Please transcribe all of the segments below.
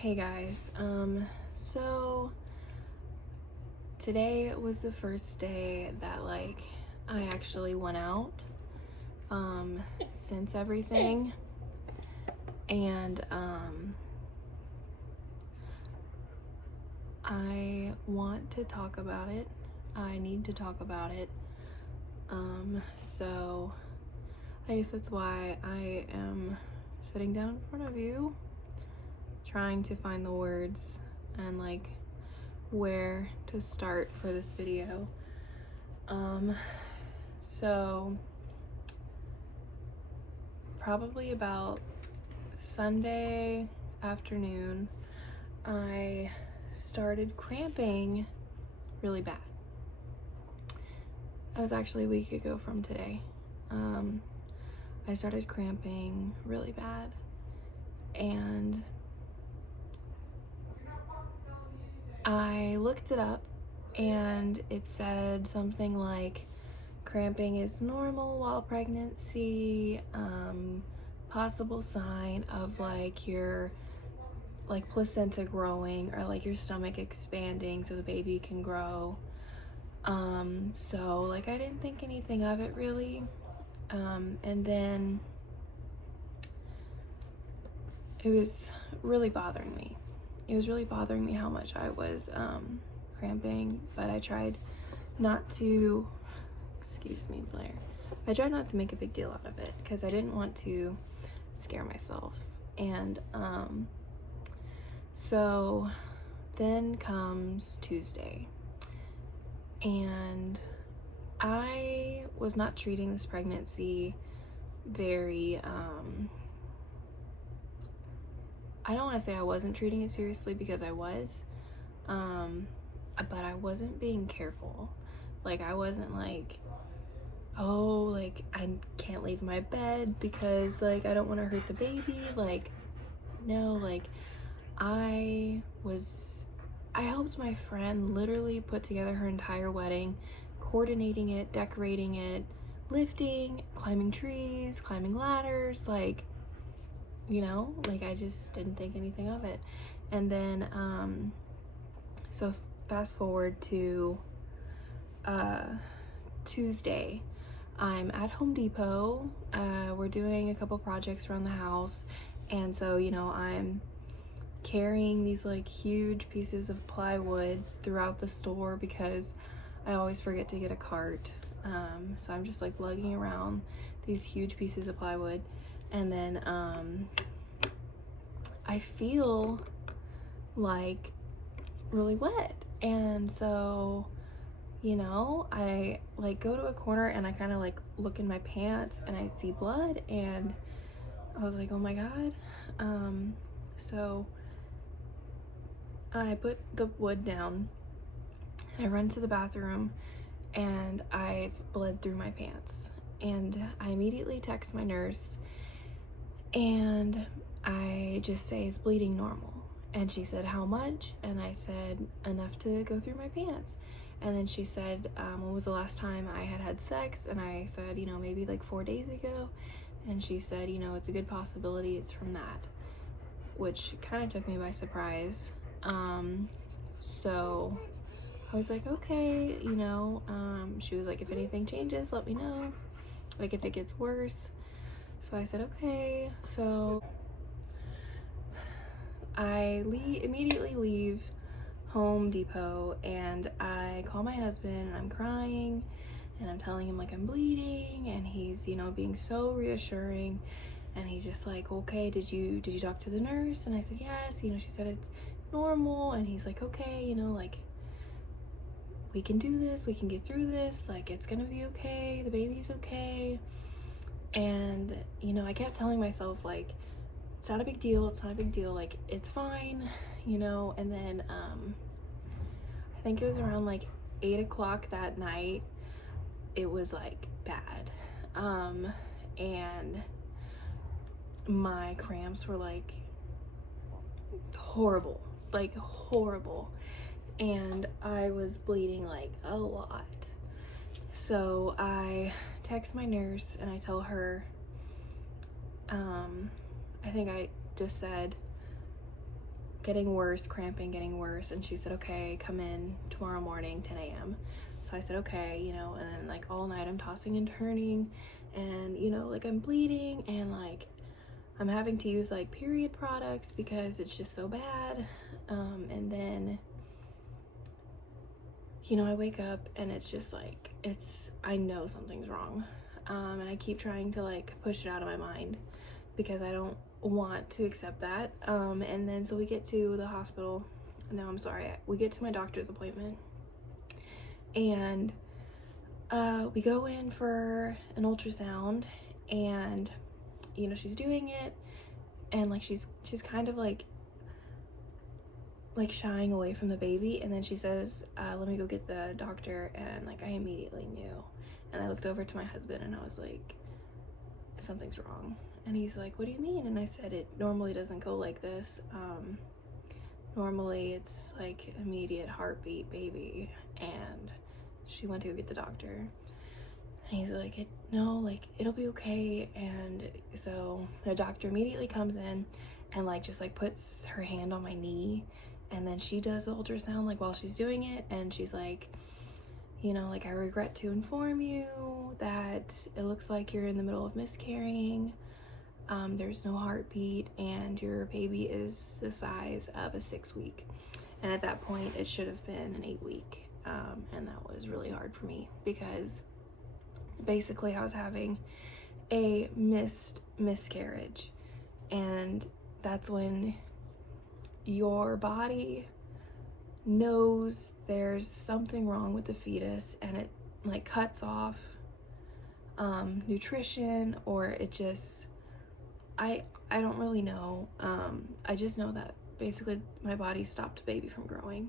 Hey guys, so today was the first day that I actually went out since everything, and I want to talk about it. I need to talk about it. So I guess that's why I am sitting down in front of you, trying to find the words and where to start for this video. So probably about Sunday afternoon, I started cramping really bad. It was actually a week ago from today. I started cramping really bad, and I looked it up, and it said something like cramping is normal while pregnancy, possible sign of your placenta growing or your stomach expanding so the baby can grow. So I didn't think anything of it really. And then it was really bothering me. It was really bothering me how much I was cramping, but I tried not to, excuse me, Blair. I tried not to make a big deal out of it because I didn't want to scare myself. And so then comes Tuesday, and I was not treating this pregnancy very, I don't want to say I wasn't treating it seriously because I was, but I wasn't being careful. I wasn't I can't leave my bed because I don't want to hurt the baby. No, I helped my friend literally put together her entire wedding, coordinating it, decorating it, lifting, climbing trees, climbing ladders, I just didn't think anything of it. And then so fast forward to Tuesday. I'm at Home Depot. We're doing a couple projects around the house, and so I'm carrying these huge pieces of plywood throughout the store because I always forget to get a cart. So I'm just lugging around these huge pieces of plywood, and then I feel really wet, and so I go to a corner and I kind of look in my pants and I see blood, and I was like, oh my god. So I put the wood down and I run to the bathroom, and I've bled through my pants, and I immediately text my nurse and I just say, is bleeding normal? And she said, how much? And I said, enough to go through my pants. And then she said, when was the last time I had sex? And I said, maybe 4 days ago. And she said, it's a good possibility it's from that, which kind of took me by surprise. So I was like, okay, she was like, if anything changes, let me know, if it gets worse. So I said, okay. So I immediately leave Home Depot, and I call my husband, and I'm crying, and I'm telling him I'm bleeding, and he's being so reassuring, and he's just like, okay, did you talk to the nurse? And I said, yes, she said it's normal. And he's like, okay, we can do this, we can get through this, it's gonna be okay, the baby's okay. And I kept telling myself it's not a big deal, it's not a big deal, it's fine, and then I think it was around 8 o'clock that night, it was bad, and my cramps were horrible, horrible, and I was bleeding a lot. So I text my nurse and I tell her, I think I just said, getting worse, cramping, getting worse. And she said, okay, come in tomorrow morning, 10 a.m. So I said, okay, you know, and then like all night I'm tossing and turning, and you know, like I'm bleeding, and like I'm having to use like period products because it's just so bad. And then, you know, I wake up and it's just like, I know something's wrong. And I keep trying to like push it out of my mind because I don't want to accept that. And then so we get to the hospital. No, I'm sorry. We get to my doctor's appointment, and we go in for an ultrasound, and you know, she's doing it, and like she's kind of like shying away from the baby, and then she says, let me go get the doctor. And like I immediately knew, and I looked over to my husband and I was like, something's wrong. And he's like, what do you mean? And I said, it normally doesn't go like this. Normally it's like immediate heartbeat, baby. And she went to go get the doctor, and he's like, no, like it'll be okay. And so the doctor immediately comes in and like just like puts her hand on my knee, and then she does the ultrasound like while she's doing it, and she's like, you know, like I regret to inform you that it looks like you're in the middle of miscarrying. There's no heartbeat, and your baby is the size of a 6-week. And at that point it should have been an 8-week. And that was really hard for me because basically I was having a miscarriage, and that's when your body knows there's something wrong with the fetus, and it like cuts off nutrition, or it just, I don't really know. I just know that basically my body stopped baby from growing,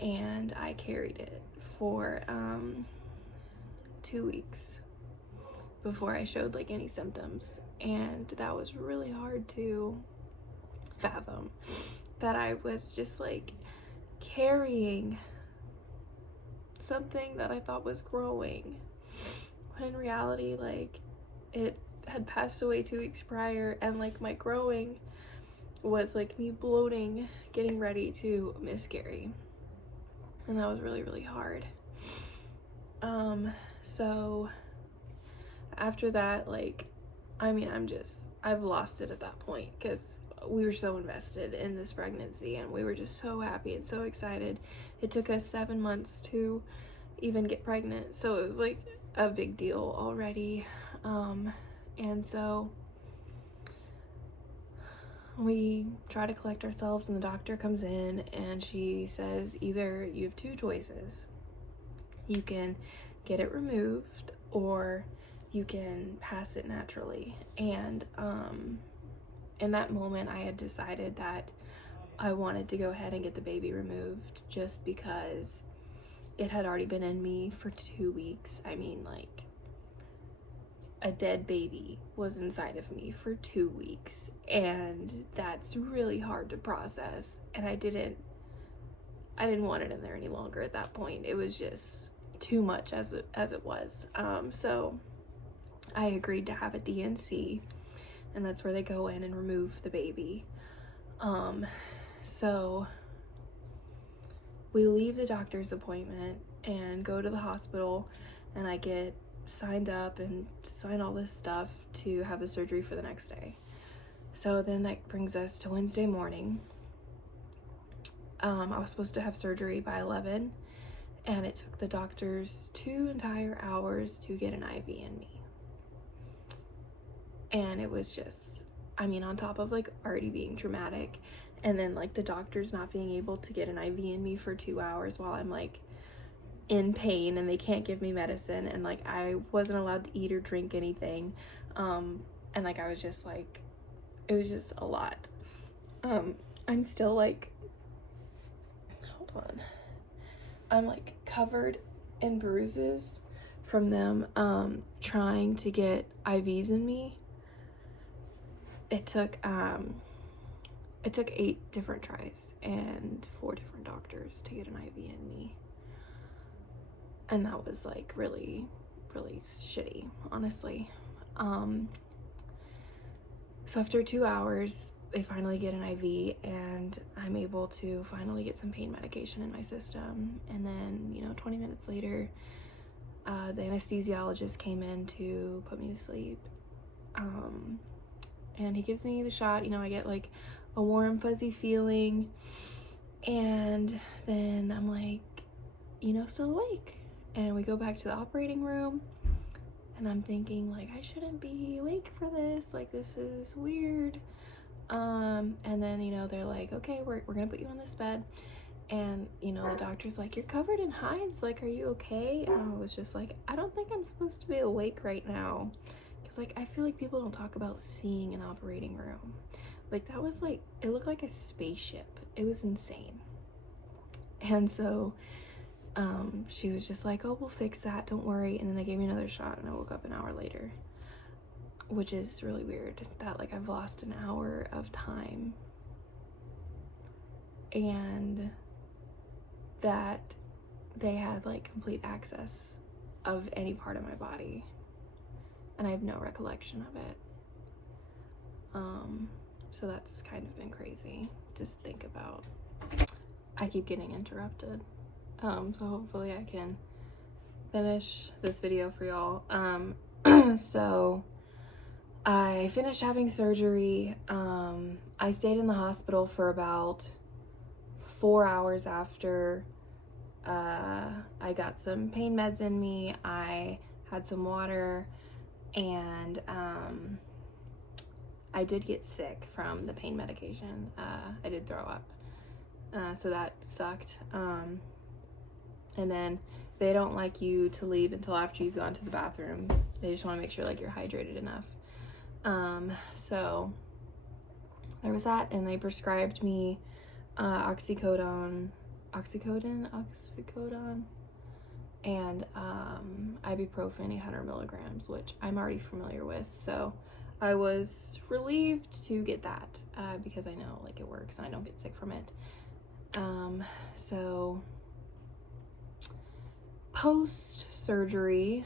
and I carried it for 2 weeks before I showed like any symptoms. And that was really hard to fathom, that I was just like carrying something that I thought was growing, but in reality like it had passed away 2 weeks prior, and like my growing was like me bloating, getting ready to miscarry. And that was really, really hard. So after that, like, I mean, I've lost it at that point because we were so invested in this pregnancy, and we were just so happy and so excited. It took us 7 months to even get pregnant, so it was like a big deal already. And so we try to collect ourselves, and the doctor comes in and she says, either you have 2 choices. You can get it removed, or you can pass it naturally. And in that moment I had decided that I wanted to go ahead and get the baby removed, just because it had already been in me for 2 weeks. I mean, like, a dead baby was inside of me for 2 weeks, and that's really hard to process. And I didn't want it in there any longer at that point. It was just too much as it was. So I agreed to have a DNC, and that's where they go in and remove the baby. So we leave the doctor's appointment and go to the hospital, and I get signed up and sign all this stuff to have the surgery for the next day. So then that brings us to Wednesday morning. I was supposed to have surgery by 11, and it took the doctors 2 entire hours to get an IV in me. And it was just, I mean, on top of like already being traumatic, and then like the doctors not being able to get an IV in me for 2 hours while I'm like in pain, and they can't give me medicine, and like I wasn't allowed to eat or drink anything. And like I was just like, it was just a lot. I'm still like, hold on, I'm like covered in bruises from them trying to get IVs in me. It took 8 different tries and 4 different doctors to get an IV in me. And that was like really, really shitty, honestly. So after 2 hours, they finally get an IV, and I'm able to finally get some pain medication in my system. And then, you know, 20 minutes later, the anesthesiologist came in to put me to sleep. And he gives me the shot. You know, I get like a warm, fuzzy feeling. And then I'm like, you know, still awake. And we go back to the operating room. And I'm thinking, like, I shouldn't be awake for this. Like, this is weird. And then, you know, they're like, okay, we're gonna put you on this bed. And, you know, the doctor's like, you're covered in hives. Like, are you okay? And I was just like, I don't think I'm supposed to be awake right now. Because, like, I feel like people don't talk about seeing an operating room. Like, that was like, it looked like a spaceship. It was insane. And so, she was just like, oh, we'll fix that. Don't worry. And then they gave me another shot, and I woke up an hour later. Which is really weird that, like, I've lost an hour of time. And that they had, like, complete access of any part of my body. And I have no recollection of it. So that's kind of been crazy to think about. I keep getting interrupted. So hopefully I can finish this video for y'all. So I finished having surgery. I stayed in the hospital for about 4 hours after I got some pain meds in me. I had some water, and I did get sick from the pain medication. I did throw up, so that sucked. And then they don't like you to leave until after you've gone to the bathroom. They just want to make sure, like, you're hydrated enough. So there was that, and they prescribed me oxycodone, and ibuprofen 800 milligrams, which I'm already familiar with. So I was relieved to get that because I know, like, it works and I don't get sick from it. So post surgery,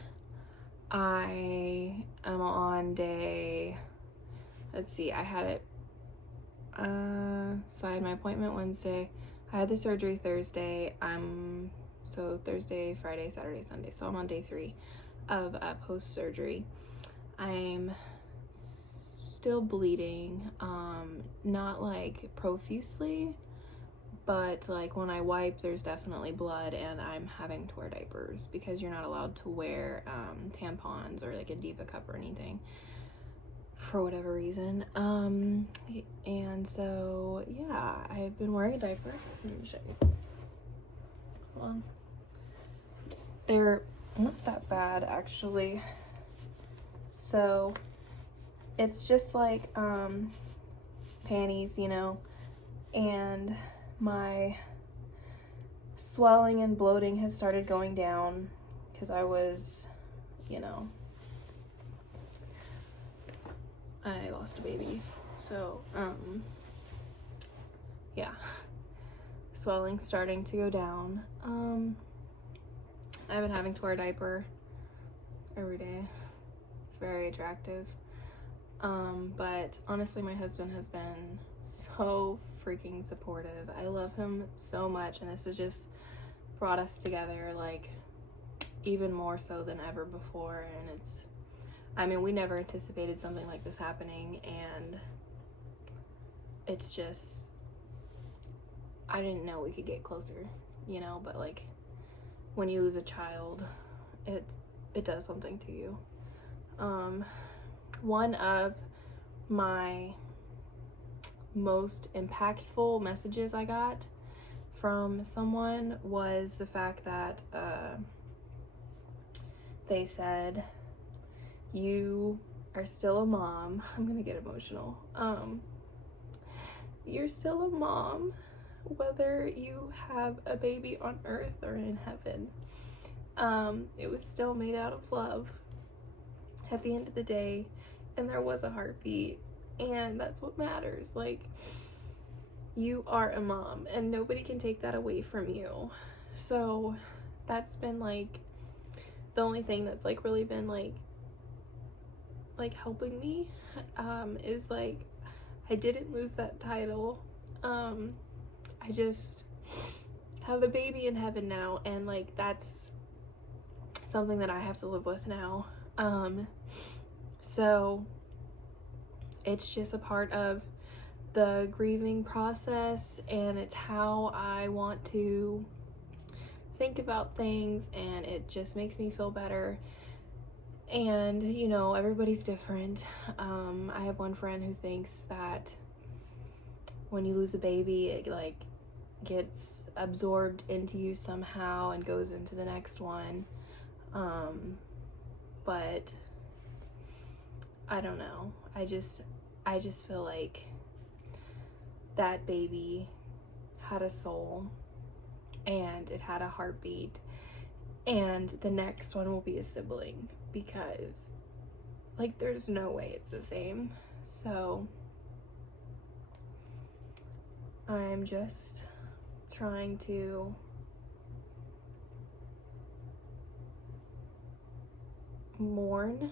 I am on day, let's see, I had it, so I had my appointment Wednesday, I had the surgery Thursday, so Thursday, Friday, Saturday, Sunday, so I'm on day 3 of post-surgery. I'm still bleeding, not like profusely, but like when I wipe, there's definitely blood, and I'm having to wear diapers because you're not allowed to wear tampons or like a Diva cup or anything for whatever reason. And so yeah, I've been wearing a diaper. Let me show you. Hold on. They're not that bad, actually. So it's just like panties, you know, and my swelling and bloating has started going down because I was, you know, I lost a baby. So, yeah, swelling's starting to go down. I've been having to wear a diaper every day. It's very attractive. But honestly, my husband has been so freaking supportive. I love him so much, and this has just brought us together, like, even more so than ever before. And it's, I mean, we never anticipated something like this happening, and it's just, I didn't know we could get closer, you know, but like when you lose a child, it does something to you. One of my most impactful messages I got from someone was the fact that they said, you are still a mom. I'm gonna get emotional. You're still a mom whether you have a baby on earth or in heaven. It was still made out of love at the end of the day, and there was a heartbeat, and that's what matters. Like, you are a mom, and nobody can take that away from you. So that's been like the only thing that's like really been like helping me, is like, I didn't lose that title. I just have a baby in heaven now, and like that's something that I have to live with now. So it's just a part of the grieving process, and it's how I want to think about things, and it just makes me feel better. And you know, everybody's different. I have one friend who thinks that when you lose a baby, it like gets absorbed into you somehow and goes into the next one. But I don't know. I just feel like that baby had a soul and it had a heartbeat, and the next one will be a sibling, because like there's no way it's the same. So I'm just trying to mourn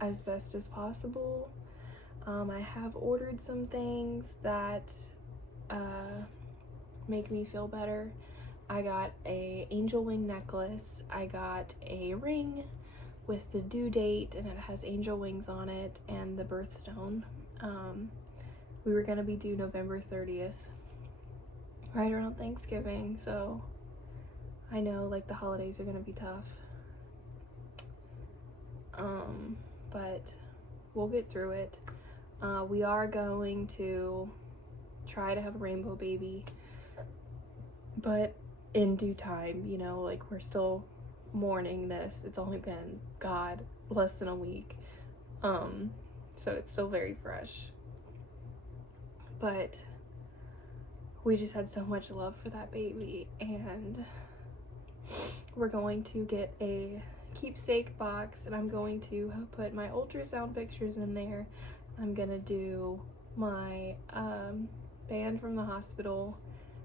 as best as possible. I have ordered some things that make me feel better. I got a angel wing necklace. I got a ring with the due date, and it has angel wings on it, and the birthstone. We were gonna be due November 30th, right around Thanksgiving, so I know like the holidays are gonna be tough. But we'll get through it. We are going to try to have a rainbow baby, but in due time, you know, like we're still mourning this. It's only been, God, less than a week. So it's still very fresh. But we just had so much love for that baby, and we're going to get a keepsake box, and I'm going to put my ultrasound pictures in there. I'm gonna do my band from the hospital.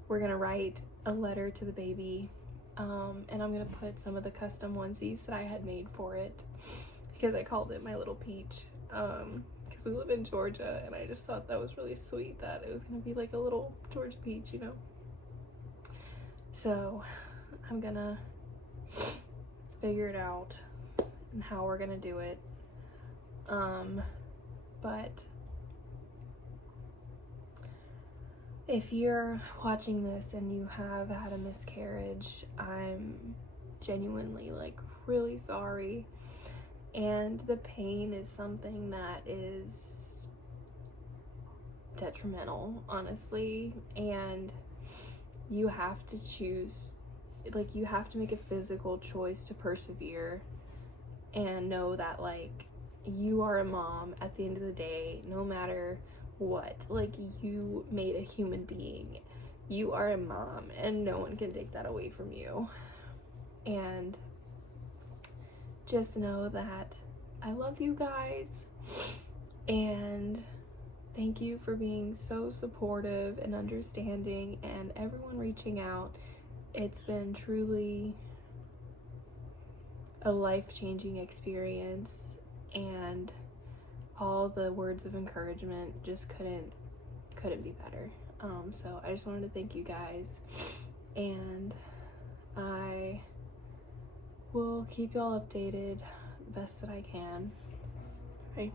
We're gonna write a letter to the baby, and I'm gonna put some of the custom onesies that I had made for it, because I called it my little peach, because we live in Georgia, and I just thought that was really sweet that it was gonna be like a little Georgia peach, you know. So I'm gonna figure it out and how we're gonna do it. But if you're watching this and you have had a miscarriage, I'm genuinely like really sorry, and the pain is something that is detrimental, honestly, and you have to choose, like you have to make a physical choice to persevere and know that like you are a mom at the end of the day, no matter what. Like, you made a human being. You are a mom, and no one can take that away from you. And just know that I love you guys, and thank you for being so supportive and understanding, and everyone reaching out. It's been truly a life-changing experience, and all the words of encouragement just couldn't be better. So I just wanted to thank you guys, and I will keep y'all updated best that I can. Bye.